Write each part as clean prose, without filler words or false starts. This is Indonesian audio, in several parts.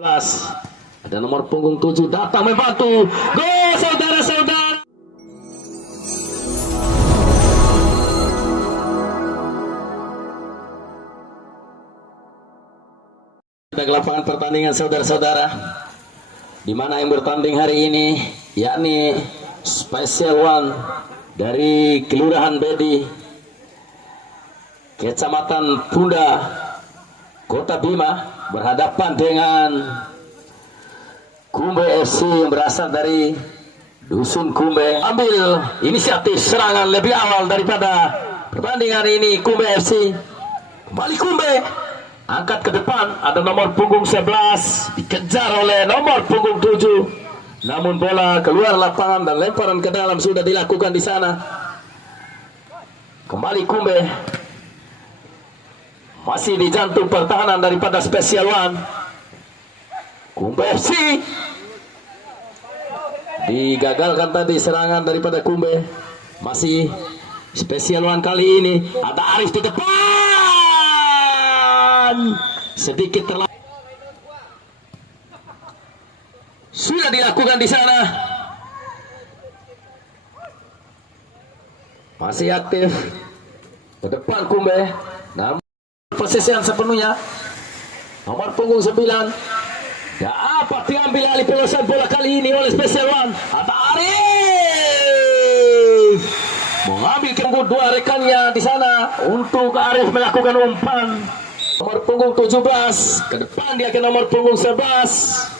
Ada nomor punggung 7 datang membantu. Gol saudara-saudara. Kita ke lapangan pertandingan saudara-saudara, di mana yang bertanding hari ini yakni Special One dari Kelurahan Bedi, Kecamatan Punda, Kota Bima, berhadapan dengan Kumbe FC yang berasal dari Dusun Kumbe. Ambil inisiatif serangan lebih awal daripada pertandingan ini Kumbe FC. Kembali Kumbe, angkat ke depan, ada nomor punggung 11, dikejar oleh nomor punggung 7. Namun bola keluar lapangan dan lemparan ke dalam sudah dilakukan di sana. Kembali Kumbe, masih di jantung pertahanan daripada Special One. Kumbe FC digagalkan tadi serangan daripada Kumbe. Masih Special One kali ini. Ada Arif di depan. Sedikit terlambat. Sudah dilakukan di sana. Masih aktif ke depan Kumbe. Namun posisian sepenuhnya nomor punggung 9 dapat diambil alih penguasaan bola kali ini oleh Special One. Ada Arif mengambil punggung 2 rekannya di sana untuk Arif melakukan umpan. Nomor punggung 17 ke depan dia ke nomor punggung 11.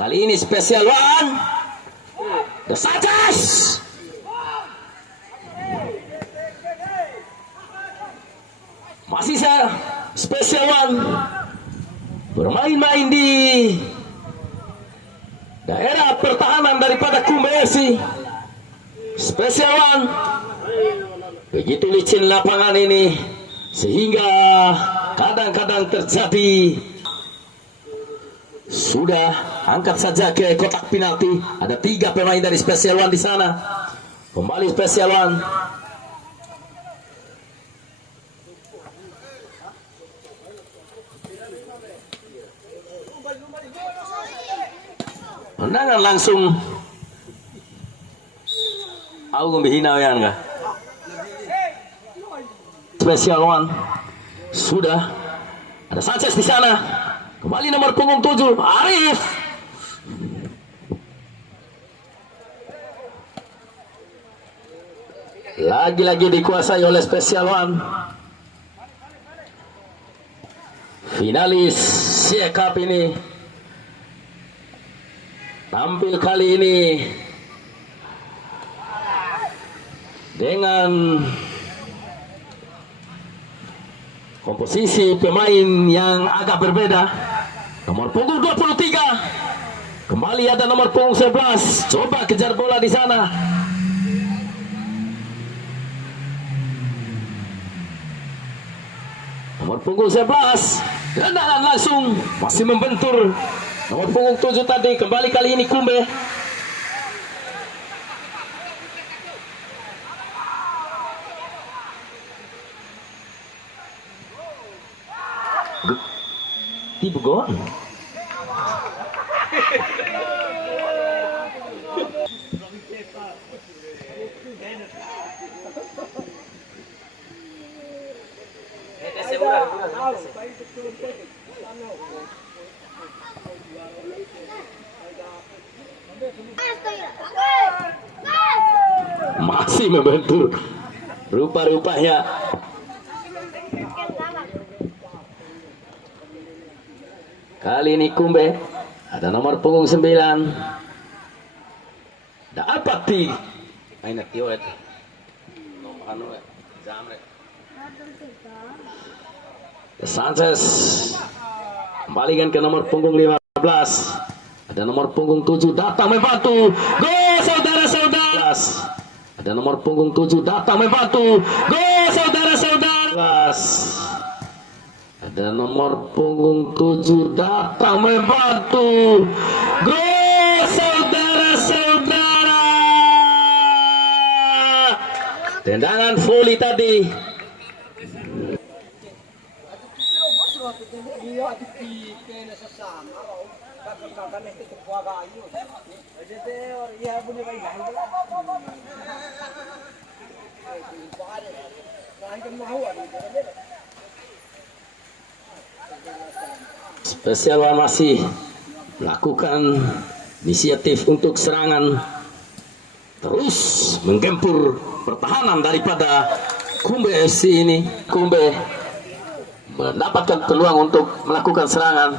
Kali ini Special One The Sanchez masih Special One bermain-main di daerah pertahanan daripada Kumbe FC. Special One begitu licin lapangan ini sehingga kadang-kadang terjadi. Sudah angkat saja ke kotak penalti. Ada 3 pemain dari Special One di sana. Kembali Special One. Tendangan langsung. Aku membihina yan ka. Special One sudah ada Sanchez di sana. Kembali nomor punggung 7 Arif. Lagi-lagi dikuasai oleh Special One. Finalis SEA Cup ini tampil kali ini dengan komposisi pemain yang agak berbeda. Nomor punggung 23 kembali ada nomor punggung 11. Coba kejar bola di sana. Nomor punggung 11 tendangan langsung masih membentur. Nomor punggung 7 tadi kembali kali ini Kumbe. Tipe gol. Masih membentur rupa-rupanya. Kali ini Kumbe ada nomor punggung 9 dapat di Sanchez kembalikan ke nomor punggung 15. Ada nomor punggung 7 datang membantu. Gol saudara-saudara. Ada nomor punggung 7 datang membantu. Gol saudara-saudara. Ada nomor punggung 7 datang membantu. Gol saudara-saudara. Tendangan volley tadi. Spesial One masih melakukan inisiatif untuk serangan, terus menggempur pertahanan daripada Kumbe FC ini. Kumbe mendapatkan peluang untuk melakukan serangan.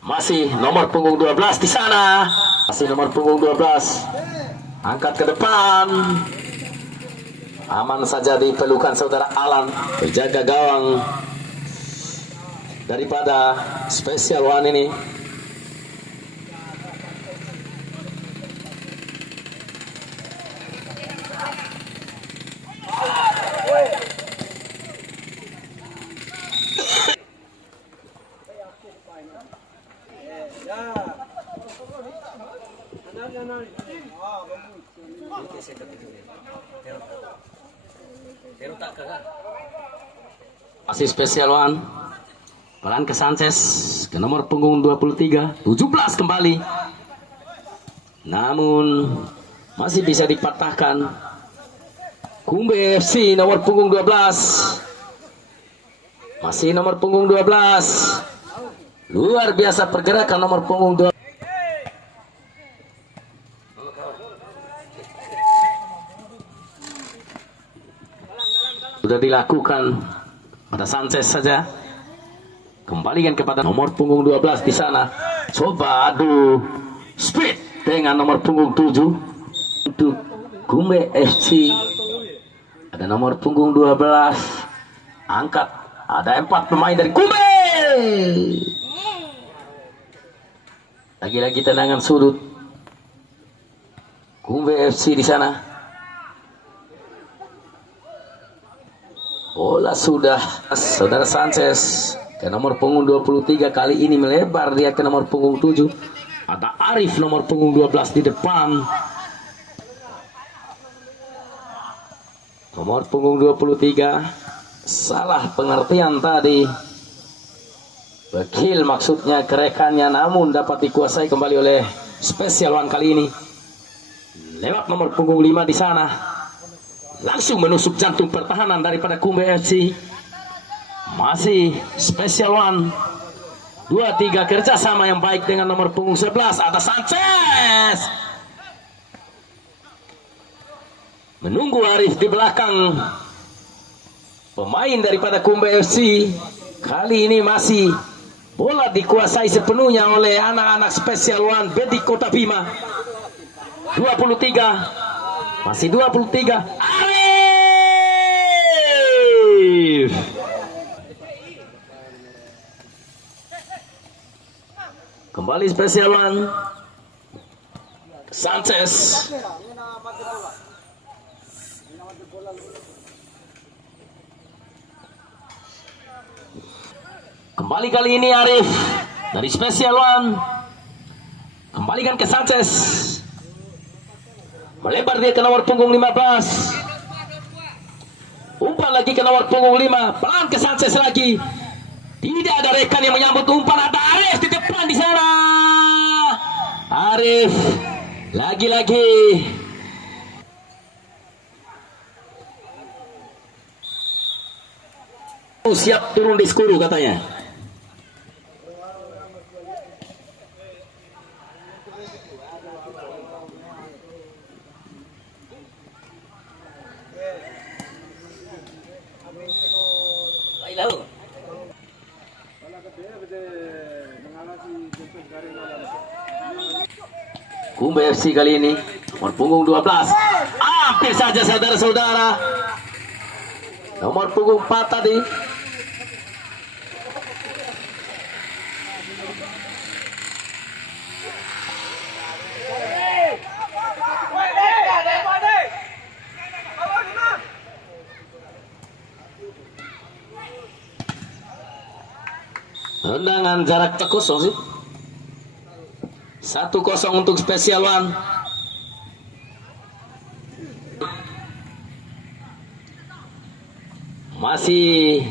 Masih nomor punggung 12 di sana. Masih nomor punggung 12. Angkat ke depan. Aman saja di pelukan saudara Alan, penjaga gawang daripada Spesial One ini. Masih Spesial One. Pelan ke Sanchez, ke nomor punggung 23, 17 kembali. Namun masih bisa dipatahkan. Kumbe FC nomor punggung 12. Masih nomor punggung 12. Luar biasa pergerakan nomor punggung 12. Sudah dilakukan pada Sanchez saja. Kembalikan kepada nomor punggung 12 di sana. Coba adu speed dengan nomor punggung 7 untuk Kumbe FC. Ada nomor punggung 12. Angkat. Ada 4 pemain dari Kumbe. Lagi-lagi tendangan sudut. Kumbe FC di sana. Bola sudah saudara Sanchez ke nomor punggung 23, kali ini melebar dia ke nomor punggung 7. Ada Arif nomor punggung 12 di depan. Nomor punggung 23 salah pengertian tadi. Bekil maksudnya kerekannya, namun dapat dikuasai kembali oleh Spesial One kali ini. Lewat nomor punggung 5 di sana. Langsung menusuk jantung pertahanan daripada Kumbe FC. Masih Spesial One. 2-3 kerjasama yang baik dengan nomor punggung 11. Ada Sanchez. Menunggu Arif di belakang. Pemain daripada Kumbe FC. Kali ini masih bola dikuasai sepenuhnya oleh anak-anak Spesial One Bedik Kota Bima. 23. Masih 23. Arif. Kembali Spesial One. Sanchez. Kembali kali ini Arif dari Spesial One. Kembalikan ke Sanchez. Melebar dia ke nomor punggung 15. Umpan lagi ke nomor punggung 5. Pelan ke Sanchez lagi. Tidak ada rekan yang menyambut umpan. Ada Arif di depan di sana. Arif lagi-lagi. Siap turun di skuru katanya. Kumbe FC kali ini nomor punggung 12. Hampir saja saudara-saudara. Nomor punggung 4 tadi. Tendangan jarak kosong sih. 1-0 untuk Spesial One. Masih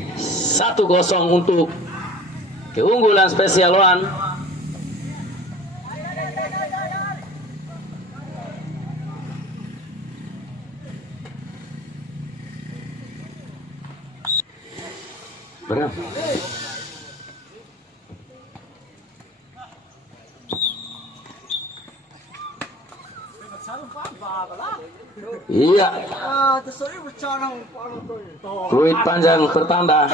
1-0 untuk keunggulan Special One. Berapa? Iya. Fluid panjang pertanda.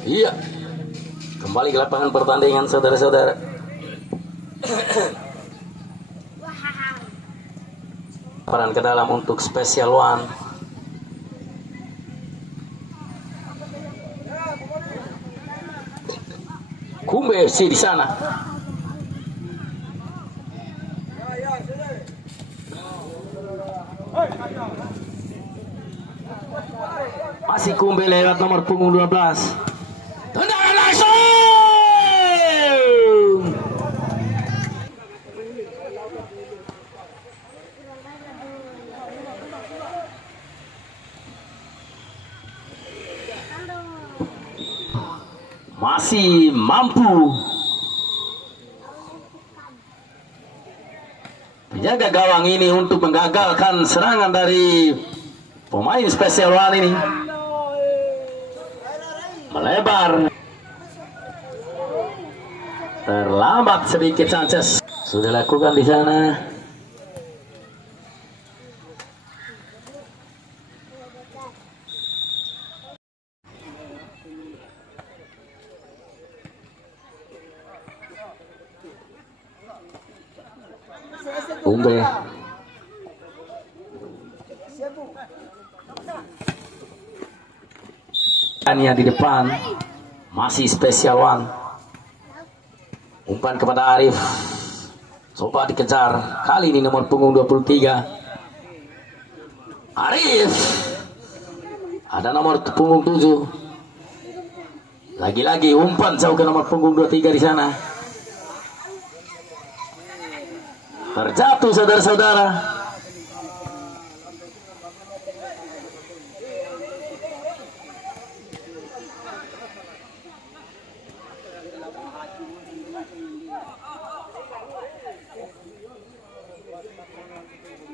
Iya. Kembali ke lapangan pertandingan, saudara-saudara. Peran ke dalam untuk Special One. Kumbe FC di sana. Masih Kumbe lewat nomor punggung 12. Tendangan langsung. Masih mampu penjaga gawang ini untuk menggagalkan serangan dari pemain Special One ini. Melebar, terlambat sedikit Sanchez. Sudah lakukan di sana. Kumbe Ania di depan, masih Special One. Umpan kepada Arif, coba dikejar, kali ini nomor punggung 23. Arif, ada nomor punggung 7. Lagi-lagi umpan jauh ke nomor punggung 23 di sana. Terjatuh, saudara-saudara.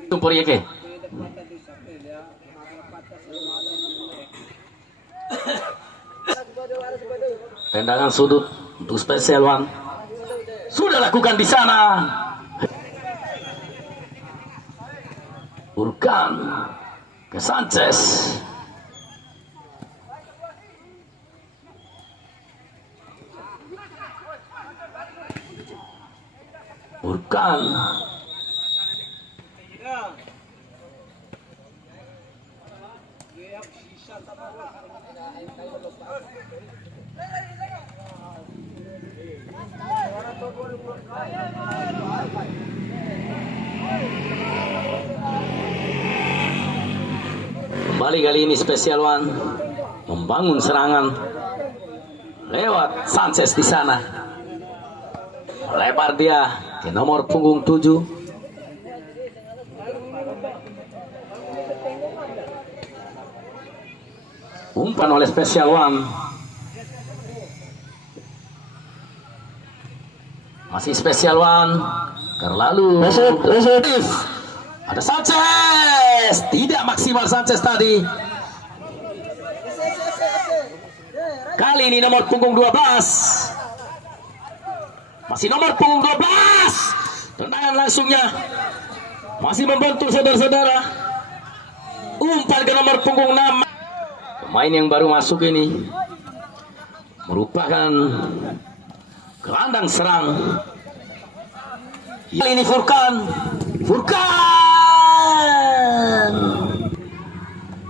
Tumpur Yeke. Tendangan sudut untuk Special One. Sudah lakukan di sana. Urkan ke Sanchez. Urkan. Kembali kali ini Special One membangun serangan lewat Sanchez di sana. Lebar dia ke nomor punggung 7. Umpan oleh Special One. Masih Special One. Terlalu ada Sanchez. Tidak maksimal Sanchez tadi. Kali ini nomor punggung 12. Masih nomor punggung 12. Tendangan langsungnya masih membantu saudara-saudara. Umpan ke nomor punggung 6. Pemain yang baru masuk ini merupakan gelandang serang. Kali ini Furkan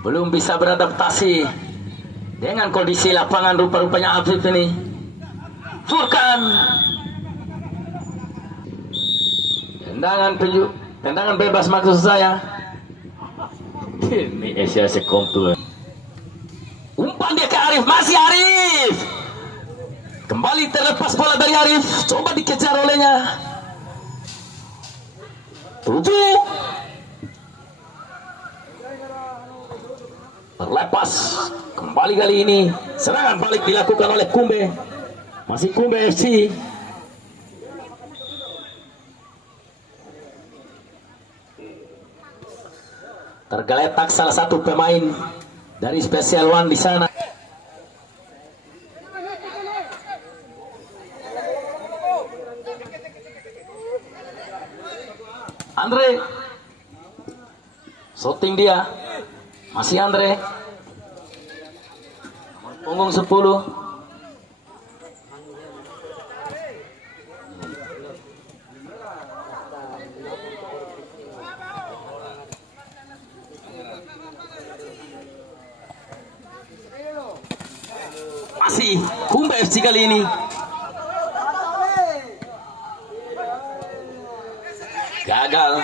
belum bisa beradaptasi dengan kondisi lapangan rupa-rupanya Afif ini. Furkan, tendangan bebas maksud saya. Ini Asia Sekontur. Umpan dia ke Arif, masih Arif. Kembali terlepas bola dari Arif, coba dikejar olehnya. 7. Terlepas kembali kali ini. Serangan balik dilakukan oleh Kumbe. Masih Kumbe FC. Tergeletak salah satu pemain dari Special One di sana. Andre, shooting dia, masih Andre, punggung 10. Masih Kumba FC kali ini. Gagal.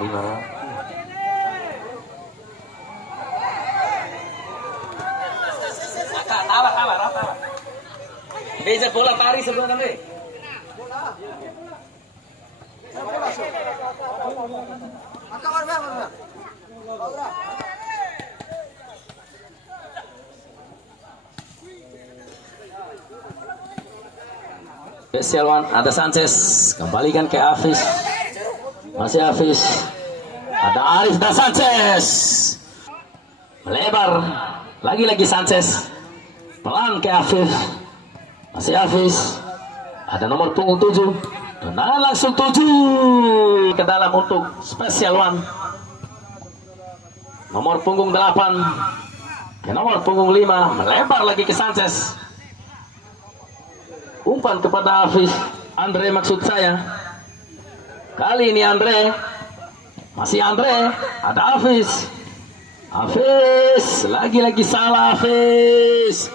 Gimana? Tawa. Beja bola tarik sebelum nanti. Special One, ada Sanchez, kembalikan ke Hafiz, masih Hafiz, ada Arif dan Sanchez, melebar, lagi-lagi Sanchez, pelan ke Hafiz, masih Hafiz, ada nomor punggung 7, tendangan langsung 7 ke dalam untuk Special One, nomor punggung 8 ke nomor punggung 5, melebar lagi ke Sanchez. Umpan kepada Hafiz, Andre maksud saya. Kali ini Andre, masih Andre, ada Hafiz. Hafiz, lagi-lagi salah Hafiz.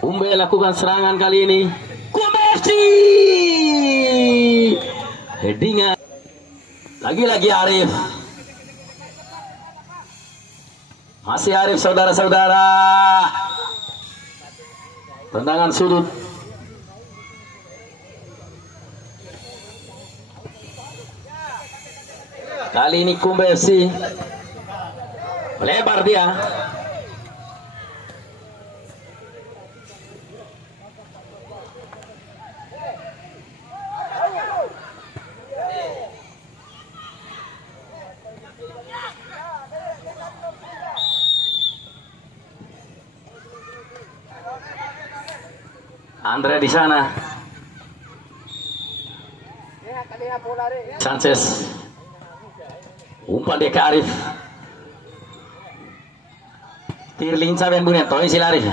Kumbe lakukan serangan kali ini. Kumbe FC. Headingan. Lagi-lagi Arif. Masih Arif saudara-saudara. Tendangan sudut. Kali ini Kumbe FC. Melebar dia. Andre di sana. Sanchez. Umpan dia ke Arif. Tirling saben bunya toy sila Arif.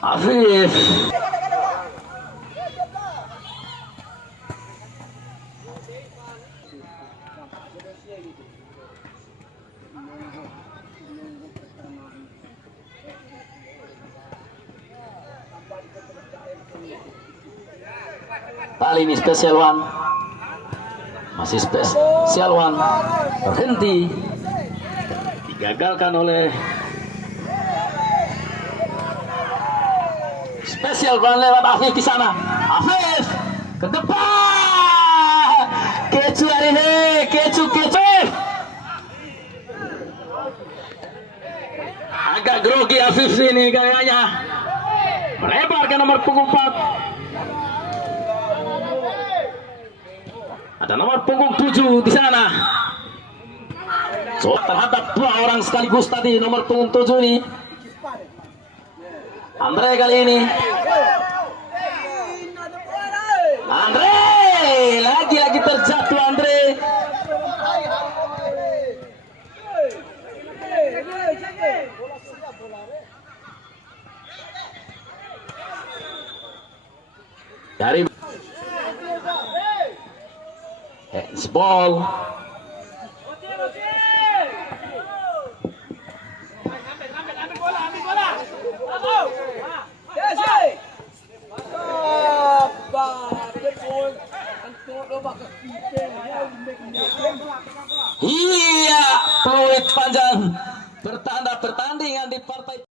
Afif. Kali ini Special One, masih Special One, berhenti, digagalkan oleh Special One lewat Afif di sana. Afif ke depan, kecu hari ini, kecu. Agak grogi Afif sini kayaknya, melebar ke nomor punggung 4. Ada nomor punggung 7 di sana. So, terhadap 2 orang sekaligus tadi nomor punggung 7 ini. Andre kali ini. Andre lagi-lagi terjatuh Andre. dari handsball. Iya, peluit panjang bertanda pertandingan di partai